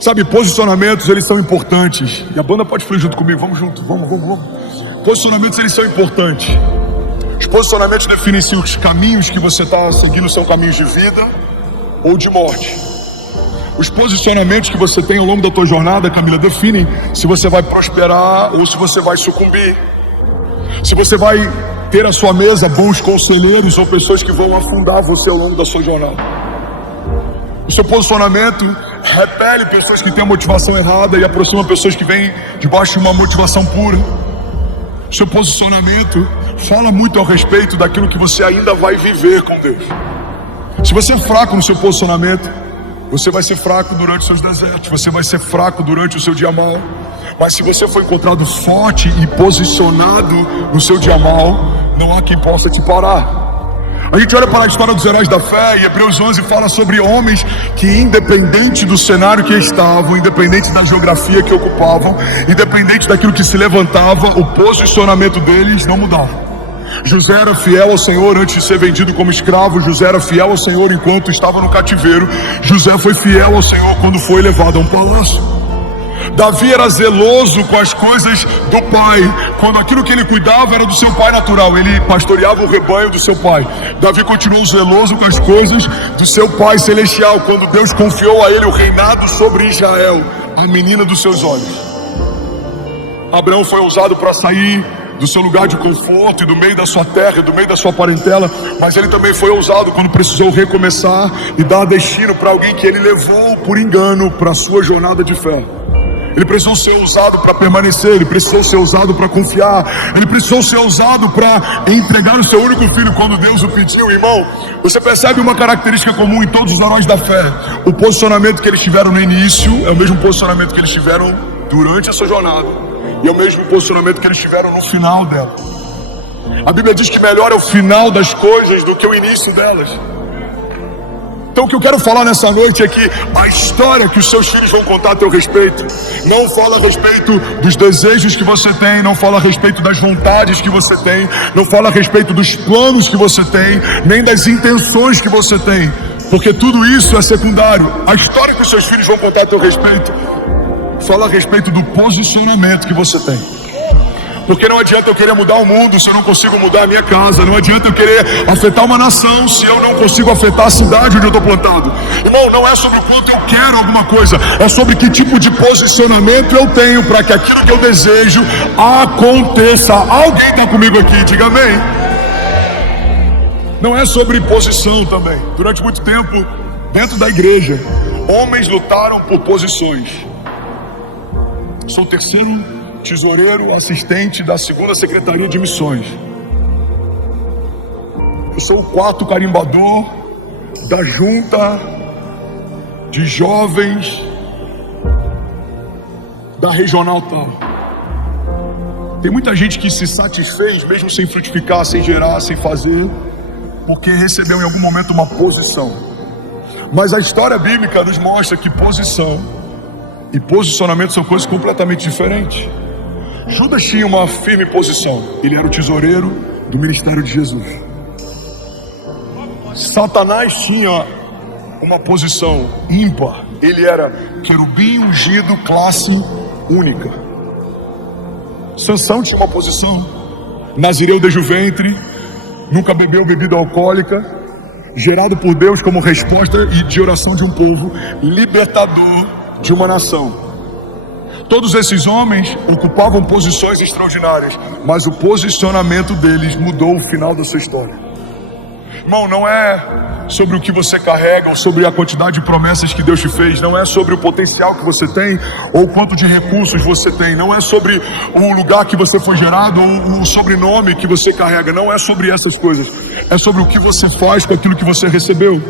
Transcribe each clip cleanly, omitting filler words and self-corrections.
Sabe, posicionamentos, eles são importantes. E a banda pode fluir junto comigo, vamos junto, vamos. Posicionamentos, eles são importantes. Os posicionamentos definem se os caminhos que você está seguindo são caminhos de vida ou de morte. Os posicionamentos que você tem ao longo da tua jornada, Camila, definem se você vai prosperar ou se você vai sucumbir. Se você vai ter à sua mesa bons conselheiros ou pessoas que vão afundar você ao longo da sua jornada. O seu posicionamento repele pessoas que têm a motivação errada e aproxima pessoas que vêm debaixo de uma motivação pura. O seu posicionamento fala muito a respeito daquilo que você ainda vai viver com Deus. Se você é fraco no seu posicionamento, você vai ser fraco durante os seus desertos, você vai ser fraco durante o seu dia mal. Mas se você for encontrado forte e posicionado no seu dia mal, não há quem possa te parar. A gente olha para a história dos heróis da fé e Hebreus 11 fala sobre homens que, independente do cenário que estavam, independente da geografia que ocupavam, independente daquilo que se levantava, o posicionamento deles não mudava. José era fiel ao Senhor antes de ser vendido como escravo. José era fiel ao Senhor enquanto estava no cativeiro. José foi fiel ao Senhor quando foi levado a um palácio. Davi era zeloso com as coisas do pai, quando aquilo que ele cuidava era do seu pai natural. Ele pastoreava o rebanho do seu pai. Davi continuou zeloso com as coisas do seu pai celestial, quando Deus confiou a ele o reinado sobre Israel, a menina dos seus olhos. Abraão foi ousado para sair do seu lugar de conforto e do meio da sua terra, do meio da sua parentela, mas ele também foi ousado quando precisou recomeçar e dar destino para alguém que ele levou por engano para a sua jornada de fé. Ele precisou ser ousado para permanecer, ele precisou ser ousado para confiar, ele precisou ser ousado para entregar o seu único filho quando Deus o pediu. Irmão, você percebe uma característica comum em todos os heróis da fé: o posicionamento que eles tiveram no início é o mesmo posicionamento que eles tiveram durante a sua jornada, e é o mesmo posicionamento que eles tiveram no final dela. A Bíblia diz que melhor é o final das coisas do que o início delas. Então o que eu quero falar nessa noite é que a história que os seus filhos vão contar a teu respeito não fala a respeito dos desejos que você tem, não fala a respeito das vontades que você tem, não fala a respeito dos planos que você tem, nem das intenções que você tem, porque tudo isso é secundário. A história que os seus filhos vão contar a teu respeito fala a respeito do posicionamento que você tem. Porque não adianta eu querer mudar o mundo se eu não consigo mudar a minha casa. Não adianta eu querer afetar uma nação se eu não consigo afetar a cidade onde eu estou plantado. Irmão, não é sobre o quanto eu quero alguma coisa, é sobre que tipo de posicionamento eu tenho para que aquilo que eu desejo aconteça. Alguém está comigo aqui? Diga amém. Não é sobre posição também. Durante muito tempo, dentro da igreja, homens lutaram por posições. Sou o terceiro tesoureiro assistente da 2ª Secretaria de Missões. Eu sou o 4º carimbador da junta de jovens da regional tal. Tem muita gente que se satisfez mesmo sem frutificar, sem gerar, sem fazer, porque recebeu em algum momento uma posição. Mas a história bíblica nos mostra que posição e posicionamento são coisas completamente diferentes. Judas tinha uma firme posição. Ele era o tesoureiro do ministério de Jesus. Satanás tinha uma posição ímpar. Ele era querubim ungido, classe única. Sansão tinha uma posição nazireu desde o ventre, nunca bebeu bebida alcoólica, gerado por Deus como resposta de oração de um povo, libertador de uma nação. Todos esses homens ocupavam posições extraordinárias, mas o posicionamento deles mudou o final da sua história. Irmão, não é sobre o que você carrega ou sobre a quantidade de promessas que Deus te fez, não é sobre o potencial que você tem ou o quanto de recursos você tem, não é sobre o lugar que você foi gerado ou o sobrenome que você carrega, não é sobre essas coisas, é sobre o que você faz com aquilo que você recebeu.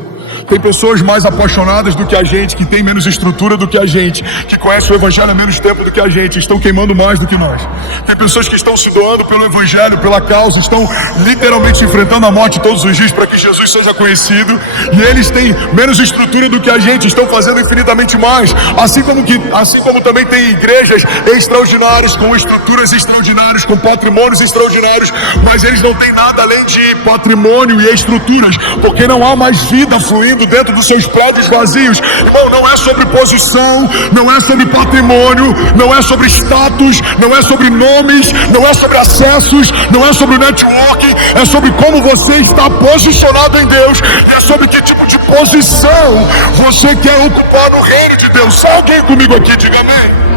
Tem pessoas mais apaixonadas do que a gente, que tem menos estrutura do que a gente, que conhecem o evangelho há menos tempo do que a gente, estão queimando mais do que nós. Tem pessoas que estão se doando pelo evangelho, pela causa, estão literalmente enfrentando a morte todos os dias para que Jesus seja conhecido, e eles têm menos estrutura do que a gente, estão fazendo infinitamente mais, assim como também tem igrejas extraordinárias, com estruturas extraordinárias, com patrimônios extraordinários, mas eles não têm nada além de patrimônio e estruturas, porque não há mais vida fluindo usufruindo dentro dos seus prédios vazios. Irmão, não é sobre posição, não é sobre patrimônio, não é sobre status, não é sobre nomes, não é sobre acessos, não é sobre network, é sobre como você está posicionado em Deus, é sobre que tipo de posição você quer ocupar no reino de Deus. Só alguém comigo aqui, diga amém.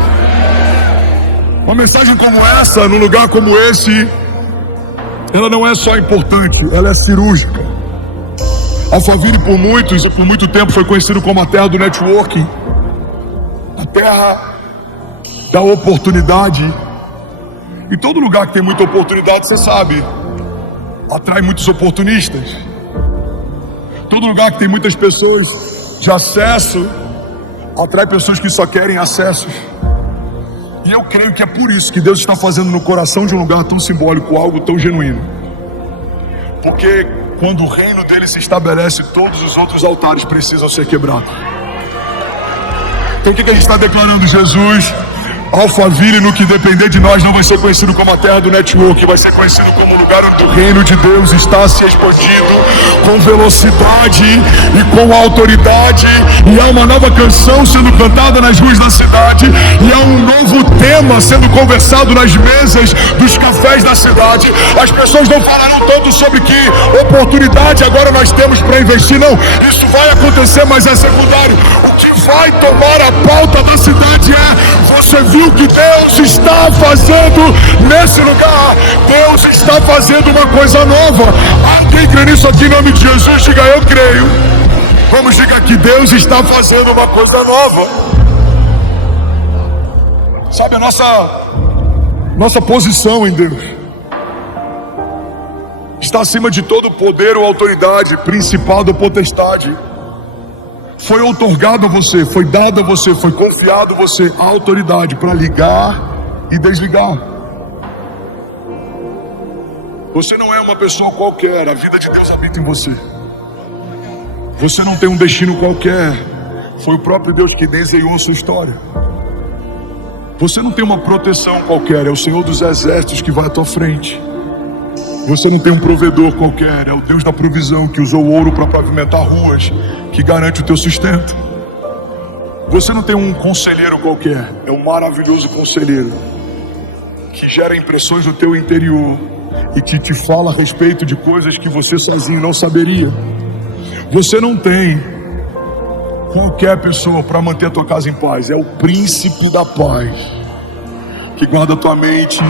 Uma mensagem como essa, num lugar como esse, ela não é só importante, ela é cirúrgica. Alphaville por muitos e por muito tempo foi conhecido como a terra do networking, a terra da oportunidade. E todo lugar que tem muita oportunidade, você sabe, atrai muitos oportunistas. Todo lugar que tem muitas pessoas de acesso, atrai pessoas que só querem acessos. E eu creio que é por isso que Deus está fazendo no coração de um lugar tão simbólico algo tão genuíno. Porque quando o reino dele se estabelece, todos os outros altares precisam ser quebrados. Então o que a gente está declarando? Jesus, Alphaville, no que depender de nós, não vai ser conhecido como a terra do network, vai ser conhecido como o lugar onde o reino de Deus está se expandindo com velocidade e com autoridade. E há uma nova canção sendo cantada nas ruas da cidade, e há um novo tema sendo conversado nas mesas dos cafés da cidade. As pessoas não falarão tanto sobre que oportunidade agora nós temos para investir, não. Isso vai acontecer, mas é secundário. O que vai tomar a pauta da cidade é: você viu o que Deus está fazendo nesse lugar? Deus está fazendo uma coisa nova. Quem crê nisso aqui em nome de Jesus, diga eu creio. Vamos, diga que Deus está fazendo uma coisa nova. Sabe, a nossa posição em Deus está acima de todo poder ou autoridade, principado ou potestade. Foi outorgado a você, foi dado a você, foi confiado a você a autoridade para ligar e desligar. Você não é uma pessoa qualquer, a vida de Deus habita em você. Você não tem um destino qualquer, foi o próprio Deus que desenhou a sua história. Você não tem uma proteção qualquer, é o Senhor dos Exércitos que vai à tua frente. Você não tem um provedor qualquer, é o Deus da provisão que usou ouro para pavimentar ruas, que garante o teu sustento. Você não tem um conselheiro qualquer, é um maravilhoso conselheiro que gera impressões no teu interior e que te fala a respeito de coisas que você sozinho não saberia. Você não tem qualquer pessoa para manter a tua casa em paz, é o príncipe da paz que guarda a tua mente,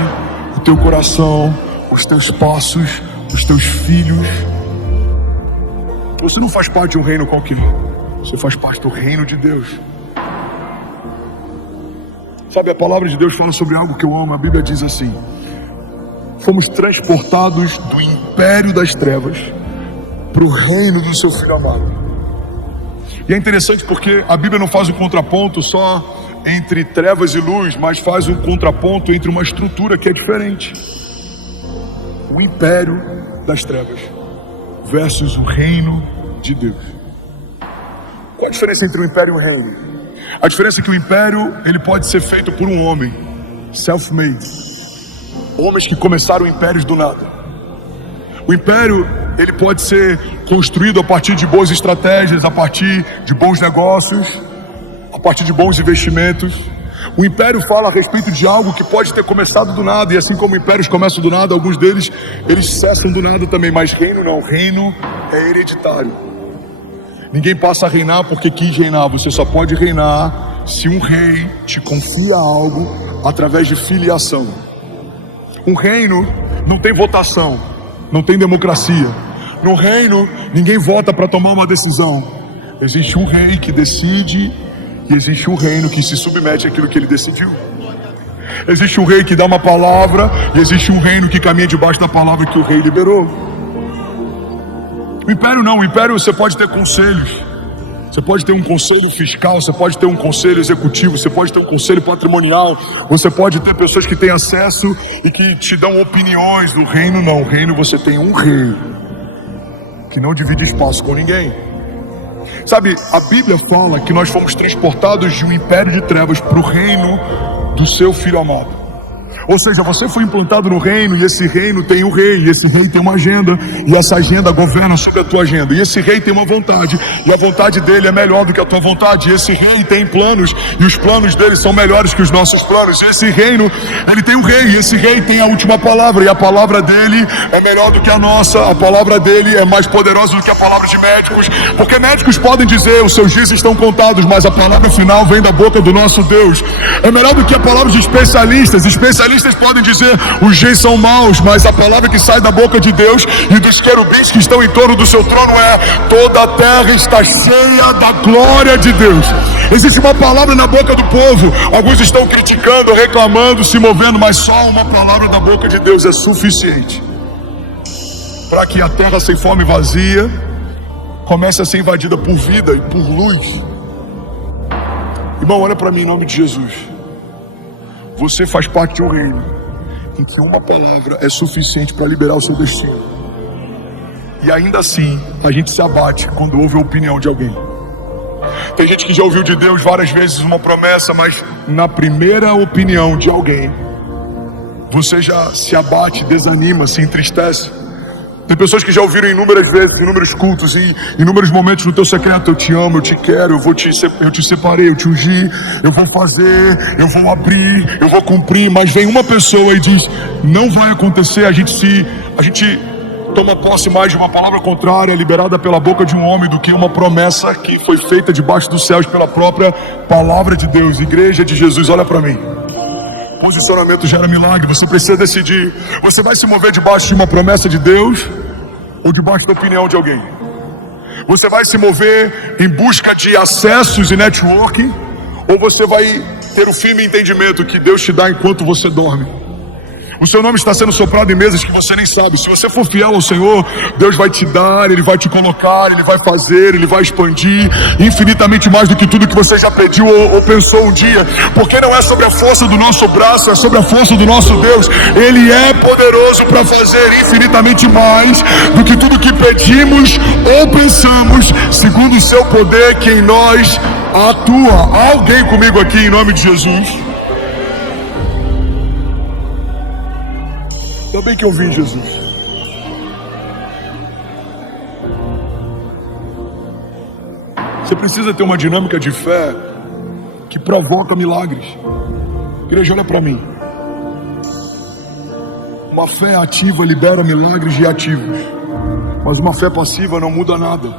o teu coração, os teus passos, os teus filhos. Você não faz parte de um reino qualquer, você faz parte do reino de Deus. Sabe, a palavra de Deus fala sobre algo que eu amo. A Bíblia diz assim: fomos transportados do império das trevas para o reino do seu Filho amado. E é interessante porque a Bíblia não faz um contraponto só entre trevas e luz, mas faz um contraponto entre uma estrutura que é diferente. O império das trevas versus o reino de Deus. Qual a diferença entre o império e o reino? A diferença é que o império, ele pode ser feito por um homem, self-made. Homens que começaram impérios do nada. O império, ele pode ser construído a partir de boas estratégias, a partir de bons negócios, a partir de bons investimentos. O império fala a respeito de algo que pode ter começado do nada, e assim como impérios começam do nada, alguns deles, eles cessam do nada também, mas reino não, reino é hereditário. Ninguém passa a reinar porque quis reinar, você só pode reinar se um rei te confia algo através de filiação. Um reino não tem votação, não tem democracia. No reino, ninguém vota para tomar uma decisão. Existe um rei que decide, e existe um reino que se submete àquilo que ele decidiu. Existe um rei que dá uma palavra, e existe um reino que caminha debaixo da palavra que o rei liberou. O império não, o império você pode ter conselhos. Você pode ter um conselho fiscal, você pode ter um conselho executivo, você pode ter um conselho patrimonial, você pode ter pessoas que têm acesso e que te dão opiniões. Do reino não, o reino você tem um rei que não divide espaço com ninguém. Sabe, a Bíblia fala que nós fomos transportados de um império de trevas para o reino do seu Filho amado. Ou seja, você foi implantado no reino, e esse reino tem um rei, e esse rei tem uma agenda, e essa agenda governa sobre a tua agenda. E esse rei tem uma vontade, e a vontade dele é melhor do que a tua vontade. E esse rei tem planos, e os planos dele são melhores que os nossos planos. E esse reino, ele tem um rei, e esse rei tem a última palavra, e a palavra dele é melhor do que a nossa. A palavra dele é mais poderosa do que a palavra de médicos, porque médicos podem dizer, os seus dias estão contados, mas a palavra final vem da boca do nosso Deus. É melhor do que a palavra de especialistas. Especialistas podem dizer, os dias são maus, mas a palavra que sai da boca de Deus e dos querubins que estão em torno do seu trono é: toda a terra está cheia da glória de Deus. Existe uma palavra na boca do povo, alguns estão criticando, reclamando, se movendo, mas só uma palavra da boca de Deus é suficiente para que a terra sem fome e vazia comece a ser invadida por vida e por luz. Irmão, olha para mim em nome de Jesus. Você faz parte de um reino em que uma palavra é suficiente para liberar o seu destino. E ainda assim, a gente se abate quando ouve a opinião de alguém. Tem gente que já ouviu de Deus várias vezes uma promessa, mas na primeira opinião de alguém, você já se abate, desanima, se entristece. Tem pessoas que já ouviram inúmeras vezes, inúmeros cultos e inúmeros momentos no teu secreto: eu te amo, eu te quero, eu te separei, eu te ungi, eu vou fazer, eu vou abrir, eu vou cumprir. Mas vem uma pessoa e diz: não vai acontecer. A gente toma posse mais de uma palavra contrária liberada pela boca de um homem do que uma promessa que foi feita debaixo dos céus pela própria palavra de Deus. Igreja de Jesus, olha para mim. Posicionamento gera milagre. Você precisa decidir: você vai se mover debaixo de uma promessa de Deus ou debaixo da opinião de alguém? Você vai se mover em busca de acessos e networking, ou você vai ter o firme entendimento que Deus te dá enquanto você dorme? O seu nome está sendo soprado em mesas que você nem sabe. Se você for fiel ao Senhor, Deus vai te dar, Ele vai te colocar, Ele vai fazer, Ele vai expandir infinitamente mais do que tudo que você já pediu ou pensou um dia. Porque não é sobre a força do nosso braço, é sobre a força do nosso Deus. Ele é poderoso para fazer infinitamente mais do que tudo que pedimos ou pensamos, segundo o seu poder que em nós atua. Há alguém comigo aqui em nome de Jesus? Ainda bem que eu vim, Jesus. Você precisa ter uma dinâmica de fé que provoca milagres. Igreja, olha para mim. Uma fé ativa libera milagres reativos, mas uma fé passiva não muda nada.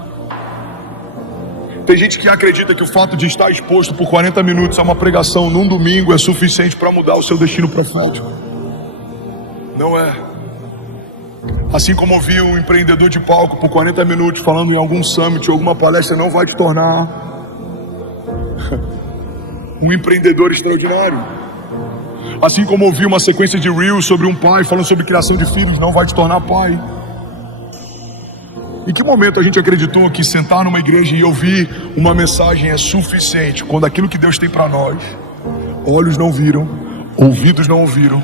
Tem gente que acredita que o fato de estar exposto por 40 minutos a uma pregação num domingo é suficiente para mudar o seu destino profético. Não é. Assim como ouvir um empreendedor de palco por 40 minutos falando em algum summit ou alguma palestra não vai te tornar um empreendedor extraordinário. Assim como ouvir uma sequência de reels sobre um pai falando sobre criação de filhos não vai te tornar pai. Em que momento a gente acreditou que sentar numa igreja e ouvir uma mensagem é suficiente, quando aquilo que Deus tem para nós, olhos não viram, ouvidos não ouviram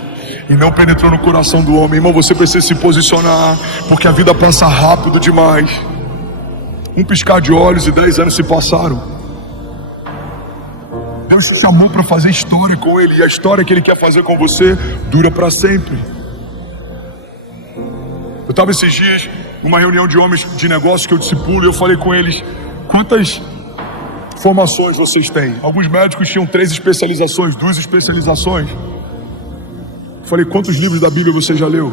e não penetrou no coração do homem? Irmão, você precisa se posicionar, porque a vida passa rápido demais. Um piscar de olhos e 10 anos se passaram. Deus te chamou para fazer história com Ele, e a história que Ele quer fazer com você dura para sempre. Eu estava esses dias numa reunião de homens de negócios que eu discipulo, e eu falei com eles: quantas formações vocês têm? Alguns médicos tinham 3 especializações, 2 especializações. Falei: quantos livros da Bíblia você já leu?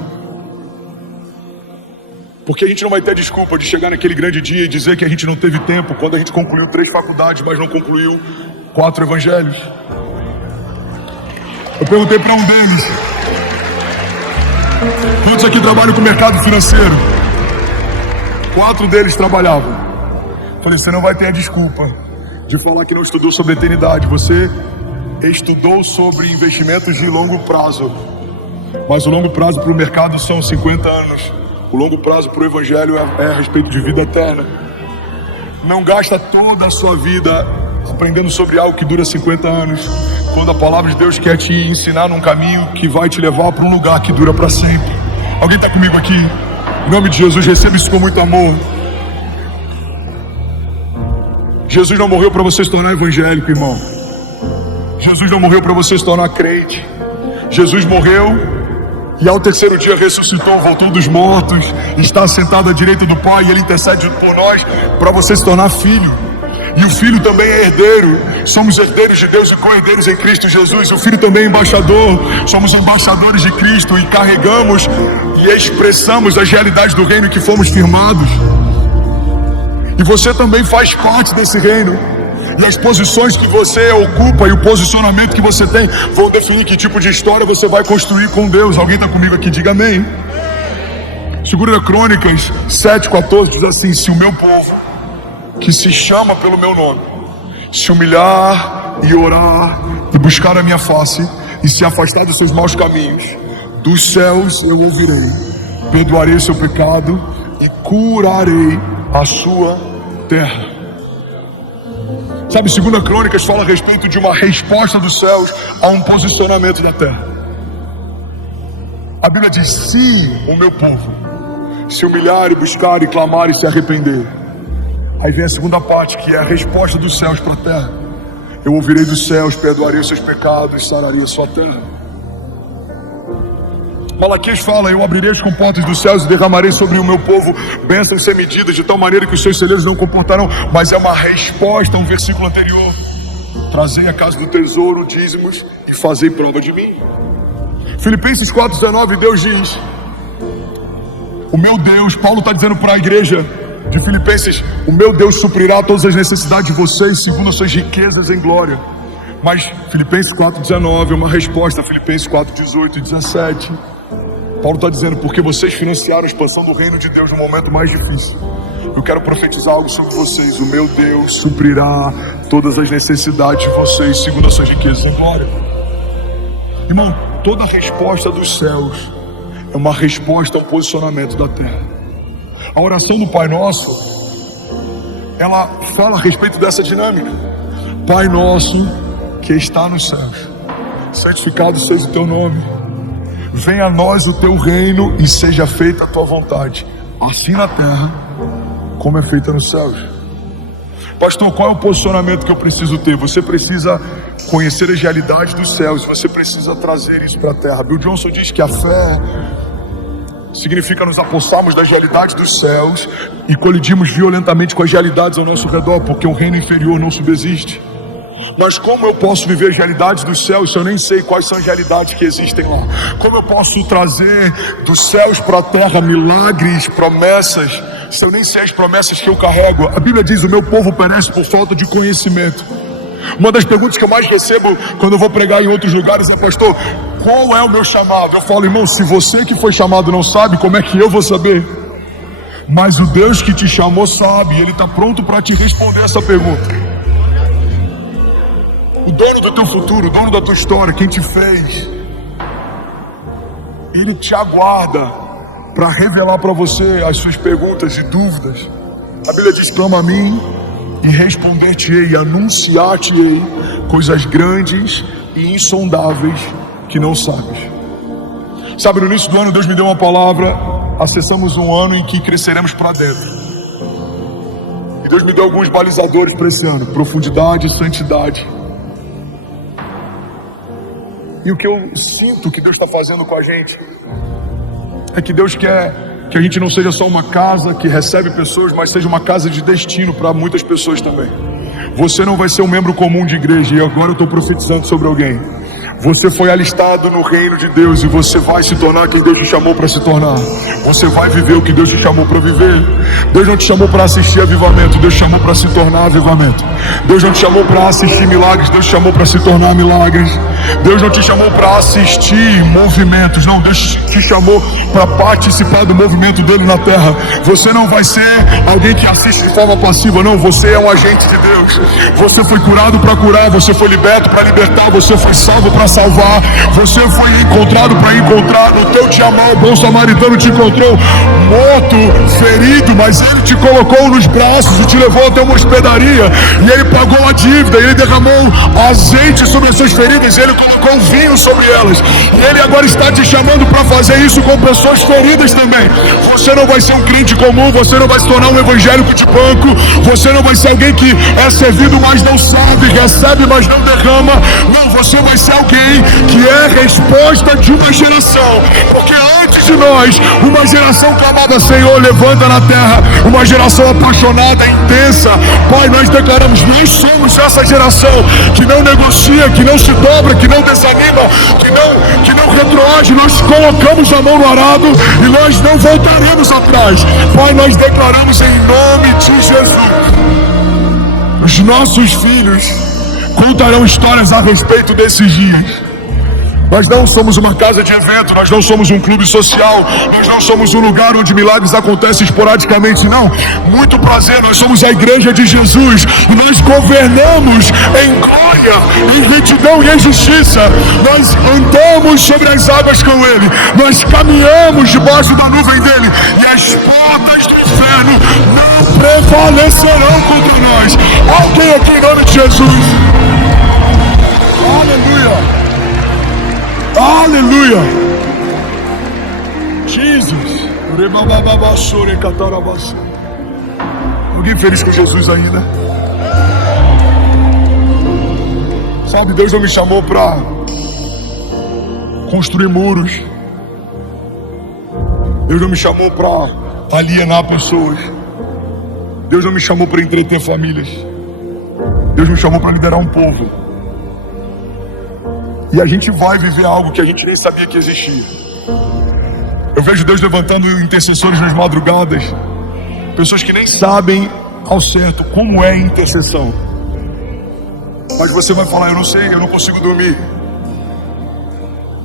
Porque a gente não vai ter desculpa de chegar naquele grande dia e dizer que a gente não teve tempo, quando a gente concluiu 3 faculdades, mas não concluiu 4 evangelhos. Eu perguntei para um deles: quantos aqui trabalham com o mercado financeiro? 4 deles trabalhavam. Falei: você não vai ter a desculpa de falar que não estudou sobre a eternidade. Você estudou sobre investimentos de longo prazo, mas o longo prazo para o mercado são 50 anos. O longo prazo para o evangelho é a respeito de vida eterna. Não gasta toda a sua vida aprendendo sobre algo que dura 50 anos, quando a palavra de Deus quer te ensinar num caminho que vai te levar para um lugar que dura para sempre. Alguém está comigo aqui? Em nome de Jesus, receba isso com muito amor. Jesus não morreu para você se tornar evangélico, irmão. Jesus não morreu para você se tornar crente. Jesus morreu e ao terceiro dia ressuscitou, voltou dos mortos, está sentado à direita do Pai e Ele intercede por nós para você se tornar filho. E o Filho também é herdeiro. Somos herdeiros de Deus e co-herdeiros em Cristo Jesus. O Filho também é embaixador. Somos embaixadores de Cristo e carregamos e expressamos as realidades do reino que fomos firmados. E você também faz parte desse reino. E as posições que você ocupa e o posicionamento que você tem vão definir que tipo de história você vai construir com Deus. Alguém está comigo aqui? Diga amém. 2 Crônicas 7:14 diz assim: se o meu povo, que se chama pelo meu nome, se humilhar e orar e buscar a minha face e se afastar dos seus maus caminhos, dos céus eu ouvirei, perdoarei o seu pecado e curarei a sua terra. Sabe, 2 Crônicas fala a respeito de uma resposta dos céus a um posicionamento da terra. A Bíblia diz: se o meu povo se humilhar e buscar e clamar e se arrepender. Aí vem a segunda parte, que é a resposta dos céus para a terra. Eu ouvirei dos céus, perdoarei os seus pecados e sararei a sua terra. Malaquias fala: eu abrirei as comportas dos céus e derramarei sobre o meu povo bênçãos sem medida, de tal maneira que os seus celeiros não comportarão. Mas é uma resposta a um versículo anterior: trazei a casa do tesouro, dízimos, e fazei prova de mim. Filipenses 4:19, Deus diz: o meu Deus, Paulo está dizendo para a igreja de Filipenses, o meu Deus suprirá todas as necessidades de vocês segundo as suas riquezas em glória. Mas Filipenses 4:19 é uma resposta a Filipenses 4:18 e 17. Paulo está dizendo: porque vocês financiaram a expansão do reino de Deus no momento mais difícil, eu quero profetizar algo sobre vocês: o meu Deus suprirá todas as necessidades de vocês segundo as suas riquezas em glória. Irmão, toda resposta dos céus é uma resposta ao posicionamento da terra. A oração do Pai Nosso, ela fala a respeito dessa dinâmica. Pai Nosso que está nos céus, santificado seja o teu nome, venha a nós o teu reino e seja feita a tua vontade, assim na terra como é feita nos céus. Pastor, qual é o posicionamento que eu preciso ter? Você precisa conhecer as realidades dos céus, você precisa trazer isso para a terra. Bill Johnson diz que a fé significa nos apossarmos das realidades dos céus e colidirmos violentamente com as realidades ao nosso redor, porque o reino inferior não subsiste. Mas como eu posso viver as realidades dos céus se eu nem sei quais são as realidades que existem lá? Como eu posso trazer dos céus para a terra milagres, promessas, se eu nem sei as promessas que eu carrego? A Bíblia diz: o meu povo perece por falta de conhecimento. Uma das perguntas que eu mais recebo quando eu vou pregar em outros lugares é: pastor, qual é o meu chamado? Eu falo: irmão, se você que foi chamado não sabe, como é que eu vou saber? Mas o Deus que te chamou sabe, e Ele está pronto para te responder essa pergunta. O dono do teu futuro, o dono da tua história, quem te fez, Ele te aguarda para revelar para você as suas perguntas e dúvidas. A Bíblia diz: clama a mim e responder-te-ei, e anunciar-te-ei coisas grandes e insondáveis que não sabes. Sabe, no início do ano Deus me deu uma palavra. Acessamos um ano em que cresceremos para dentro, e Deus me deu alguns balizadores para esse ano: profundidade e santidade. E o que eu sinto que Deus está fazendo com a gente é que Deus quer que a gente não seja só uma casa que recebe pessoas, mas seja uma casa de destino para muitas pessoas também. Você não vai ser um membro comum de igreja, e agora eu estou profetizando sobre alguém. Você foi alistado no reino de Deus e você vai se tornar quem Deus te chamou para se tornar. Você vai viver o que Deus te chamou para viver. Deus não te chamou para assistir avivamento, Deus te chamou para se tornar avivamento. Deus não te chamou para assistir milagres, Deus te chamou para se tornar milagres. Deus não te chamou para assistir movimentos, não, Deus te chamou para participar do movimento dele na terra. Você não vai ser alguém que assiste de forma passiva, não, você é um agente de Deus. Você foi curado para curar, você foi liberto para libertar, você foi salvo para salvar, você foi encontrado para encontrar. No teu dia mal, o bom samaritano te encontrou morto, ferido, mas ele te colocou nos braços e te levou até uma hospedaria, e ele pagou a dívida, ele derramou azeite sobre as suas feridas, ele colocou vinho sobre elas. E Ele agora está te chamando para fazer isso com pessoas feridas também. Você não vai ser um crente comum, você não vai se tornar um evangélico de banco, você não vai ser alguém que é servido, mas não serve, recebe, mas não derrama. Não, você vai ser alguém que é resposta de uma geração. Porque antes de nós, uma geração clamava: Senhor, levanta na terra, uma geração apaixonada, intensa. Pai, nós declaramos: nós somos essa geração que não negocia, que não se dobra, que não desanima, que não retroage. Nós colocamos a mão no arado e nós não voltaremos atrás. Pai, nós declaramos em nome de Jesus: os nossos filhos contarão histórias a respeito desses dias. Nós não somos uma casa de evento, nós não somos um clube social, nós não somos um lugar onde milagres acontecem esporadicamente, não. Muito prazer, nós somos a igreja de Jesus e nós governamos em glória, em retidão e em justiça. Nós andamos sobre as águas com Ele, nós caminhamos debaixo da nuvem dEle e as portas do inferno não prevalecerão contra nós. Alguém aqui em nome de Jesus? Aleluia! Aleluia! Jesus! Alguém feliz com Jesus ainda? Sabe, Deus não me chamou para construir muros. Deus não me chamou para alienar pessoas. Deus não me chamou para entreter famílias. Deus me chamou para liderar um povo. E a gente vai viver algo que a gente nem sabia que existia. Eu vejo Deus levantando intercessores nas madrugadas, pessoas que nem sabem ao certo como é intercessão. Mas você vai falar: eu não sei, eu não consigo dormir.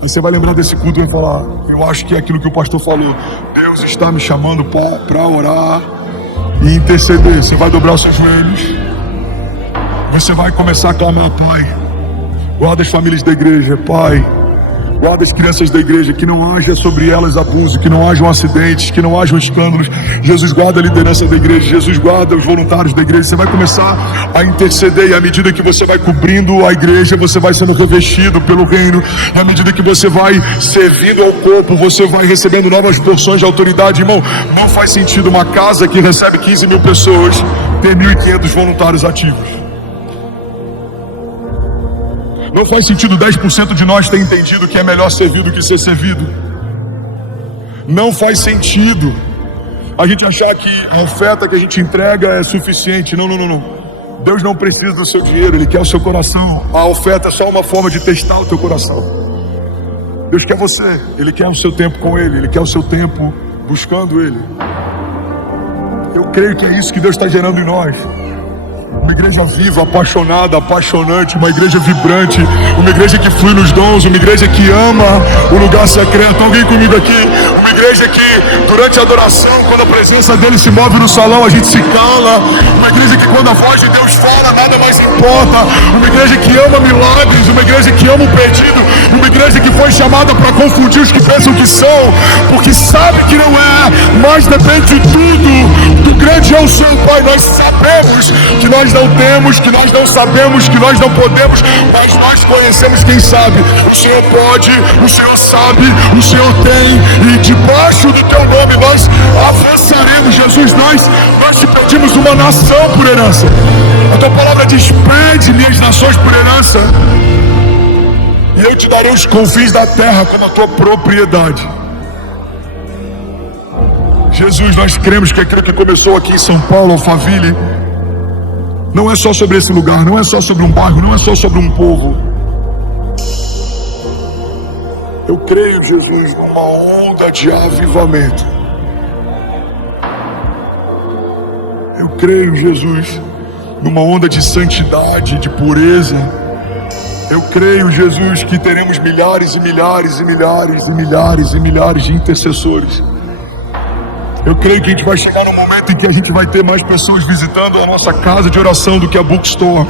Aí você vai lembrar desse culto e vai falar: eu acho que é aquilo que o pastor falou. Deus está me chamando para orar e interceder. Você vai dobrar os seus joelhos. Você vai começar a clamar: Pai, guarda as famílias da igreja, Pai. Guarda as crianças da igreja, que não haja sobre elas abuso, que não hajam acidentes, que não hajam escândalos. Jesus, guarda a liderança da igreja. Jesus, guarda os voluntários da igreja. Você vai começar a interceder, e à medida que você vai cobrindo a igreja, você vai sendo revestido pelo reino. E à medida que você vai servindo ao corpo, você vai recebendo novas porções de autoridade. Irmão, não faz sentido uma casa que recebe 15 mil pessoas ter 1.500 voluntários ativos. Não faz sentido 10% de nós ter entendido que é melhor servir do que ser servido. Não faz sentido a gente achar que a oferta que a gente entrega é suficiente. Não. Deus não precisa do seu dinheiro, Ele quer o seu coração. A oferta é só uma forma de testar o teu coração. Deus quer você, Ele quer o seu tempo com Ele, Ele quer o seu tempo buscando Ele. Eu creio que é isso que Deus está gerando em nós. Uma igreja viva, apaixonada, apaixonante, uma igreja vibrante, uma igreja que flui nos dons, uma igreja que ama o lugar secreto. Alguém comigo aqui? Uma igreja que durante a adoração, quando a presença dele se move no salão, a gente se cala. Uma igreja que quando a voz de Deus fala, nada mais importa. Uma igreja que ama milagres, uma igreja que ama o perdido, uma igreja que foi chamada para confundir os que pensam que são, porque sabe que não é, mas depende de tudo do grande é o seu Pai. Nós sabemos que nós não temos, que nós não sabemos, que nós não podemos, mas nós conhecemos quem sabe. O Senhor pode, o Senhor sabe, o Senhor tem, e debaixo do teu nome nós avançaremos. Jesus, nós te pedimos uma nação por herança. A tua palavra diz: pede-me as nações por herança, e eu te darei os confins da terra como a tua propriedade. Jesus, nós cremos que aquilo que começou aqui em São Paulo, Alphaville, não é só sobre esse lugar, não é só sobre um bairro, não é só sobre um povo. Eu creio, Jesus, numa onda de avivamento. Eu creio, Jesus, numa onda de santidade, de pureza. Eu creio, Jesus, que teremos milhares e milhares e milhares e milhares e milhares de intercessores. Eu creio que a gente vai chegar num momento em que a gente vai ter mais pessoas visitando a nossa casa de oração do que a bookstore.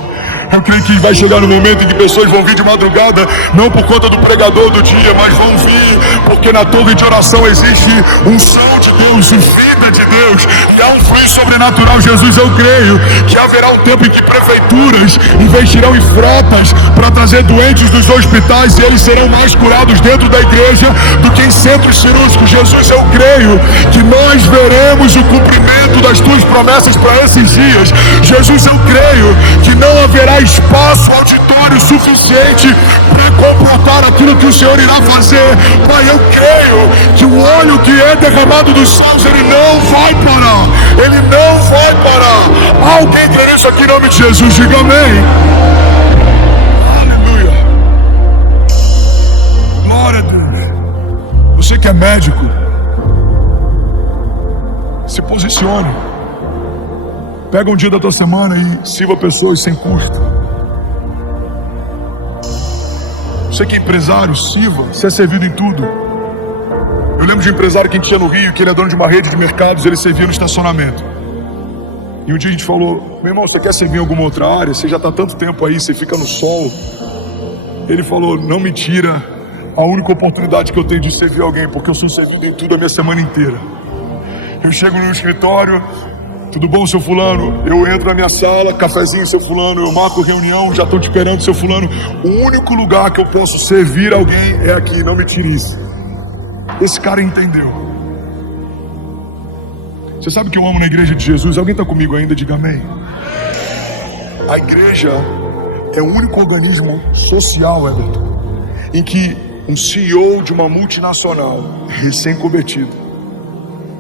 Eu creio que vai chegar no momento em que pessoas vão vir de madrugada, não por conta do pregador do dia, mas vão vir porque na torre de oração existe unção de Deus, vida de Deus, e há um fluir sobrenatural. Jesus, eu creio que haverá um tempo em que prefeituras investirão em frotas para trazer doentes dos hospitais e eles serão mais curados dentro da igreja do que em centros cirúrgicos. Jesus, eu creio que nós veremos o cumprimento das tuas promessas para esses dias. Jesus, eu creio que não haverá espaço auditório suficiente para comportar aquilo que o Senhor irá fazer. Pai, eu creio que o óleo que é derramado dos céus, ele não vai parar. Ele não vai parar. Alguém crê nisso aqui em nome de Jesus? Diga amém. Aleluia. Glória a Deus. Você que é médico, se posicione. Pega um dia da tua semana e sirva pessoas sem custo. Você que é empresário, sirva. Você é servido em tudo. Eu lembro de um empresário que a gente tinha no Rio, que ele é dono de uma rede de mercados, ele servia no estacionamento. E um dia a gente falou: meu irmão, você quer servir em alguma outra área? Você já está tanto tempo aí, você fica no sol. Ele falou: não me tira a única oportunidade que eu tenho de servir alguém, porque eu sou servido em tudo a minha semana inteira. Eu chego no escritório: tudo bom, seu fulano? Eu entro na minha sala, cafezinho, seu fulano. Eu marco reunião, já estou te esperando, seu fulano. O único lugar que eu posso servir alguém é aqui, não me tire isso. Esse cara entendeu. Você sabe que eu amo na igreja de Jesus? Alguém está comigo ainda? Diga amém. A igreja é o único organismo social, Everton, em que um CEO de uma multinacional recém-convertido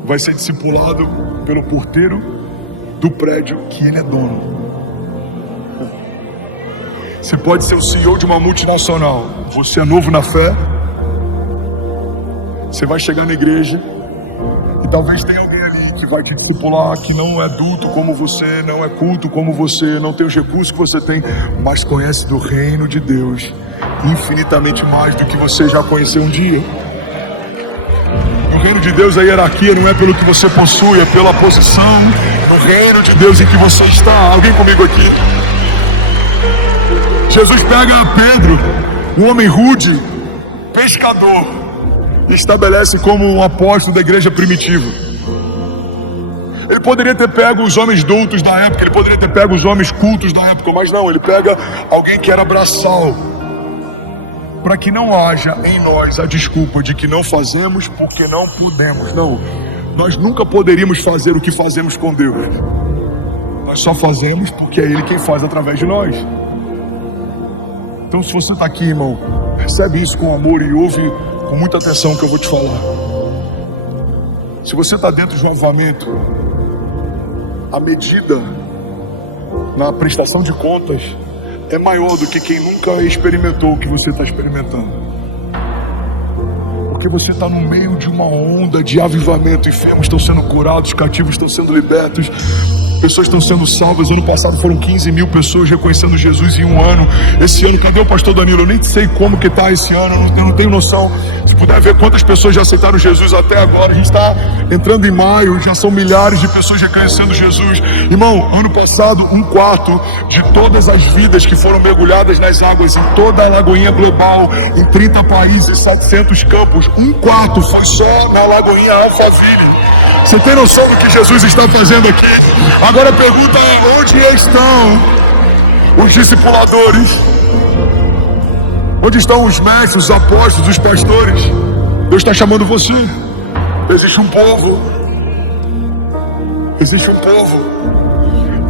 vai ser discipulado pelo porteiro do prédio que ele é dono. Você pode ser o CEO de uma multinacional, você é novo na fé, você vai chegar na igreja e talvez tenha alguém ali que vai te discipular, que não é adulto como você, não é culto como você, não tem os recursos que você tem, mas conhece do reino de Deus infinitamente mais do que você já conheceu um dia. No reino de Deus a hierarquia não é pelo que você possui, é pela posição no reino de Deus em que você está. Alguém comigo aqui? Jesus pega Pedro, um homem rude, pescador, e estabelece como um apóstolo da igreja primitiva. Ele poderia ter pego os homens doutos da época, ele poderia ter pego os homens cultos da época, mas não, ele pega alguém que era braçal, para que não haja em nós a desculpa de que não fazemos porque não podemos. Não, nós nunca poderíamos fazer o que fazemos com Deus. Nós só fazemos porque é Ele quem faz através de nós. Então, se você está aqui, irmão, recebe isso com amor e ouve com muita atenção o que eu vou te falar. Se você está dentro de um avivamento, a medida na prestação de contas é maior do que quem nunca experimentou o que você está experimentando. Porque você está no meio de uma onda de avivamento. Enfermos estão sendo curados, cativos estão sendo libertos, pessoas estão sendo salvas. Ano passado foram 15 mil pessoas reconhecendo Jesus em um ano. Esse ano, cadê o pastor Danilo? Eu nem sei como que está esse ano, eu não tenho noção. Se puder ver quantas pessoas já aceitaram Jesus até agora. A gente está entrando em maio, já são milhares de pessoas reconhecendo Jesus. Irmão, ano passado, 1/4 de todas as vidas que foram mergulhadas nas águas em toda a Lagoinha Global, em 30 países, 700 campos, 1/4 foi só na Lagoinha Alphaville. Você tem noção do que Jesus está fazendo aqui? Agora a pergunta é: onde estão os discipuladores? Onde estão os mestres, os apóstolos, os pastores? Deus está chamando você. Existe um povo. Existe um povo.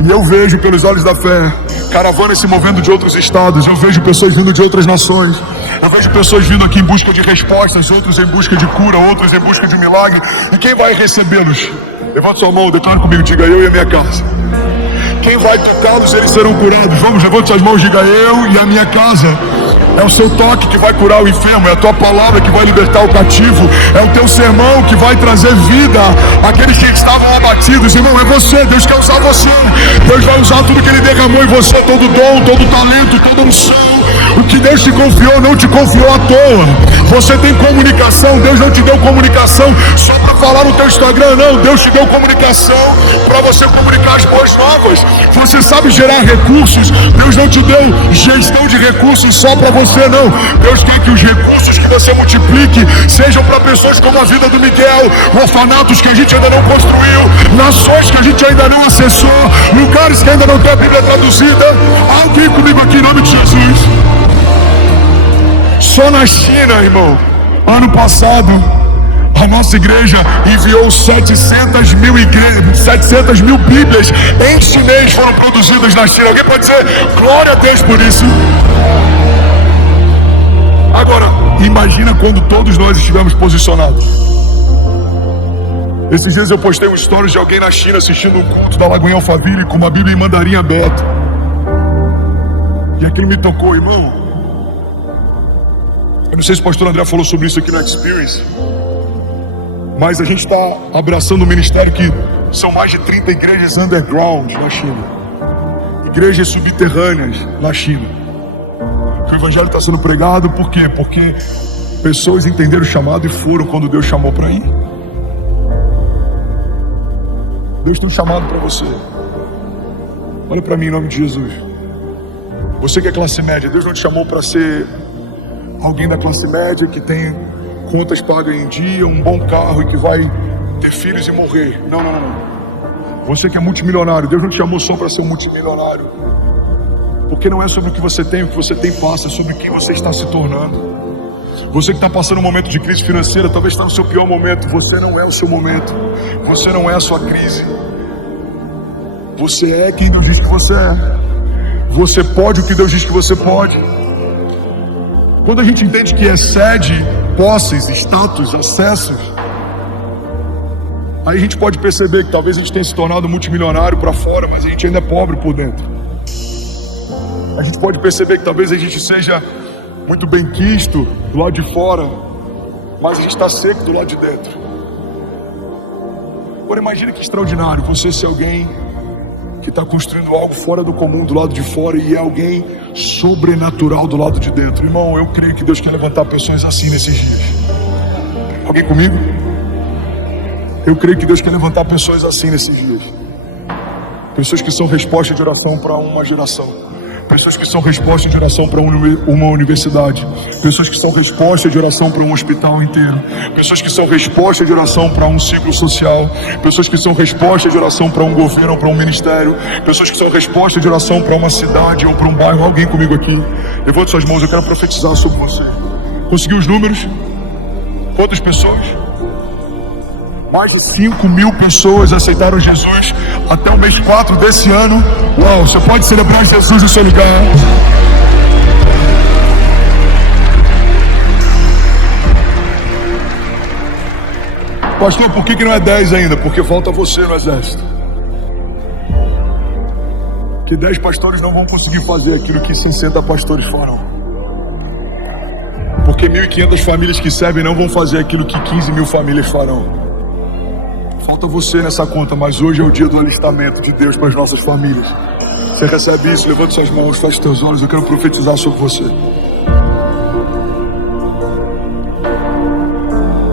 E eu vejo pelos olhos da fé caravanas se movendo de outros estados. Eu vejo pessoas vindo de outras nações. Eu vejo pessoas vindo aqui em busca de respostas, outros em busca de cura, outros em busca de milagre. E quem vai recebê-los? Levanta sua mão, declare comigo, diga: eu e a minha casa. Quem vai tocá-los, eles serão curados. Vamos, levante suas mãos, diga: eu e a minha casa. É o seu toque que vai curar o enfermo, é a tua palavra que vai libertar o cativo, é o teu sermão que vai trazer vida àqueles que estavam abatidos. Irmão, é você, Deus quer usar você. Deus vai usar tudo que Ele derramou em você, todo dom, todo talento, toda unção. O que Deus te confiou, não te confiou à toa. Você tem comunicação, Deus não te deu comunicação só para falar no teu Instagram, não. Deus te deu comunicação para você comunicar as boas novas. Você sabe gerar recursos, Deus não te deu gestão de recursos só para você, não. Deus quer que os recursos que você multiplique sejam para pessoas como a vida do Miguel, orfanatos que a gente ainda não construiu, nações que a gente ainda não acessou, lugares que ainda não tem a Bíblia traduzida. Alguém comigo aqui em nome de Jesus. Só na China, irmão, ano passado, a nossa igreja enviou 700 mil Bíblias em chinês foram produzidas na China. Alguém pode dizer glória a Deus por isso? Agora, imagina quando todos nós estivermos posicionados. Esses dias eu postei um stories de alguém na China assistindo um culto da Lagoinha Alphaville com uma Bíblia em mandarim aberta. E aquilo me tocou, irmão. Eu não sei se o pastor André falou sobre isso aqui na Experience, mas a gente está abraçando um ministério que são mais de 30 igrejas underground na China, igrejas subterrâneas na China. O evangelho está sendo pregado, por quê? Porque pessoas entenderam o chamado e foram quando Deus chamou para ir. Deus tem um chamado para você. Olha para mim em nome de Jesus. Você que é classe média, Deus não te chamou para ser alguém da classe média que tem contas pagas em dia, um bom carro e que vai ter filhos e morrer. Não. Você que é multimilionário, Deus não te chamou só para ser um multimilionário. Porque não é sobre o que você tem, o que você tem passa, é sobre quem você está se tornando. Você que está passando um momento de crise financeira, talvez está no seu pior momento. Você não é o seu momento. Você não é a sua crise. Você é quem Deus diz que você é. Você pode o que Deus diz que você pode. Quando a gente entende que excede posses, status, acessos, aí a gente pode perceber que talvez a gente tenha se tornado multimilionário para fora, mas a gente ainda é pobre por dentro. A gente pode perceber que talvez a gente seja muito bem quisto do lado de fora, mas a gente está seco do lado de dentro. Agora imagine que extraordinário você ser alguém que está construindo algo fora do comum do lado de fora e é alguém sobrenatural do lado de dentro. Irmão, eu creio que Deus quer levantar pessoas assim nesses dias. Alguém comigo? Eu creio que Deus quer levantar pessoas assim nesses dias. Pessoas que são resposta de oração para uma geração. Pessoas que são resposta de oração para uma universidade. Pessoas que são resposta de oração para um hospital inteiro. Pessoas que são resposta de oração para um ciclo social. Pessoas que são resposta de oração para um governo ou para um ministério. Pessoas que são resposta de oração para uma cidade ou para um bairro. Alguém comigo aqui? Levante suas mãos, eu quero profetizar sobre você. Conseguiu os números? Quantas pessoas? Mais de 5 mil pessoas aceitaram Jesus até o mês 4 desse ano. Uau, você pode celebrar Jesus no seu lugar. Pastor, por que não é 10 ainda? Porque falta você no exército. Que 10 pastores não vão conseguir fazer aquilo que 60 pastores farão. Porque 1.500 famílias que servem não vão fazer aquilo que 15 mil famílias farão. Falta você nessa conta, mas hoje é o dia do alistamento de Deus para as nossas famílias. Você recebe isso? Levante suas mãos, feche seus olhos, eu quero profetizar sobre você.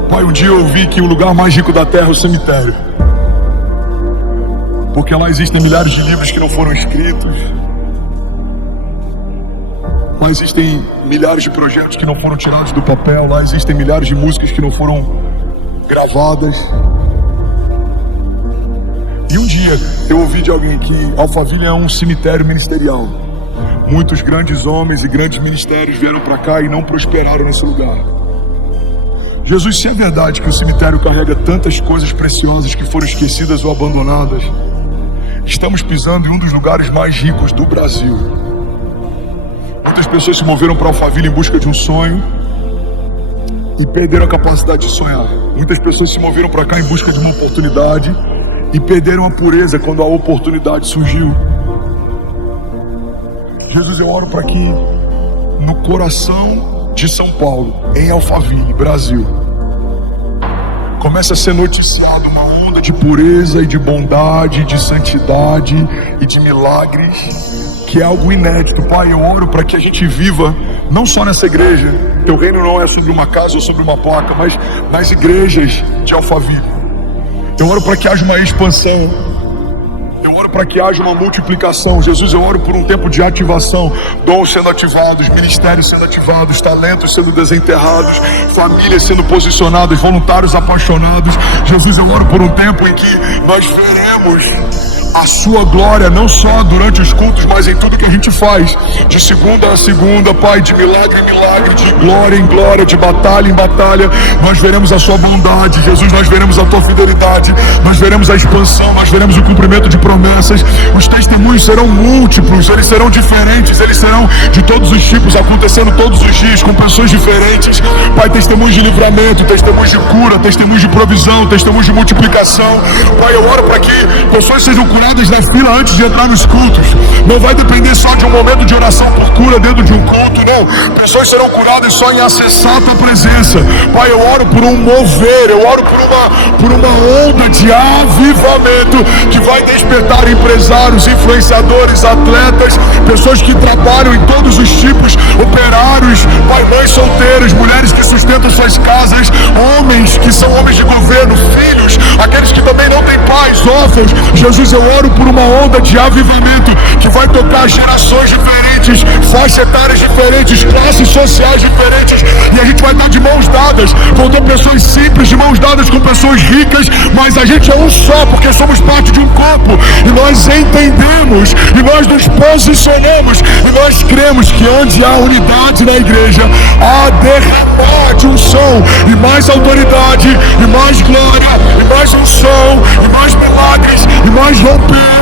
Pai, um dia eu ouvi que o lugar mais rico da terra é o cemitério. Porque lá existem milhares de livros que não foram escritos. Lá existem milhares de projetos que não foram tirados do papel. Lá existem milhares de músicas que não foram gravadas. E um dia eu ouvi de alguém que Alphaville é um cemitério ministerial. Muitos grandes homens e grandes ministérios vieram para cá e não prosperaram nesse lugar. Jesus, se é verdade que o cemitério carrega tantas coisas preciosas que foram esquecidas ou abandonadas, estamos pisando em um dos lugares mais ricos do Brasil. Muitas pessoas se moveram para Alphaville em busca de um sonho e perderam a capacidade de sonhar. Muitas pessoas se moveram para cá em busca de uma oportunidade e perderam a pureza quando a oportunidade surgiu. Jesus, eu oro para que no coração de São Paulo, em Alphaville, Brasil, comece a ser noticiado uma onda onda de pureza e de bondade, de santidade e de milagres, que é algo inédito. Pai, eu oro para que a gente viva, não só nessa igreja, teu reino não é sobre uma casa ou sobre uma placa, mas nas igrejas de Alphaville. Eu oro para que haja uma expansão, eu oro para que haja uma multiplicação. Jesus, eu oro por um tempo de ativação, dons sendo ativados, ministérios sendo ativados, talentos sendo desenterrados, famílias sendo posicionadas, voluntários apaixonados. Jesus, eu oro por um tempo em que nós veremos a sua glória, não só durante os cultos, mas em tudo que a gente faz, de segunda a segunda, Pai, de milagre em milagre, de glória em glória, de batalha em batalha. Nós veremos a sua bondade, Jesus, nós veremos a tua fidelidade, nós veremos a expansão, nós veremos o cumprimento de promessas. Os testemunhos serão múltiplos, eles serão diferentes, eles serão de todos os tipos, acontecendo todos os dias, com pessoas diferentes. Pai, testemunhos de livramento, testemunhos de cura, testemunhos de provisão, testemunhos de multiplicação. Pai, eu oro para que pessoas sejam curadas na fila antes de entrar nos cultos. Não vai depender só de um momento de oração por cura dentro de um culto, não. Pessoas serão curadas só em acessar a tua presença. Pai, eu oro por um mover, eu oro por uma onda de avivamento que vai despertar empresários, influenciadores, atletas, pessoas que trabalham em todos os tipos, operários, pai, mães solteiras, mulheres que sustentam suas casas, homens que são homens de governo, filhos, aqueles que também não têm pais, órfãos. Jesus, eu oro por uma onda de avivamento que vai tocar gerações diferentes, faixas etárias diferentes, classes sociais diferentes, e a gente vai estar de mãos dadas. Faltou pessoas simples de mãos dadas com pessoas ricas, mas a gente é um só, porque somos parte de um corpo, e nós entendemos, e nós nos posicionamos, e nós cremos que onde há unidade na igreja, há derramar de unção, e mais autoridade, e mais glória, e mais unção, e mais milagres, e mais romper.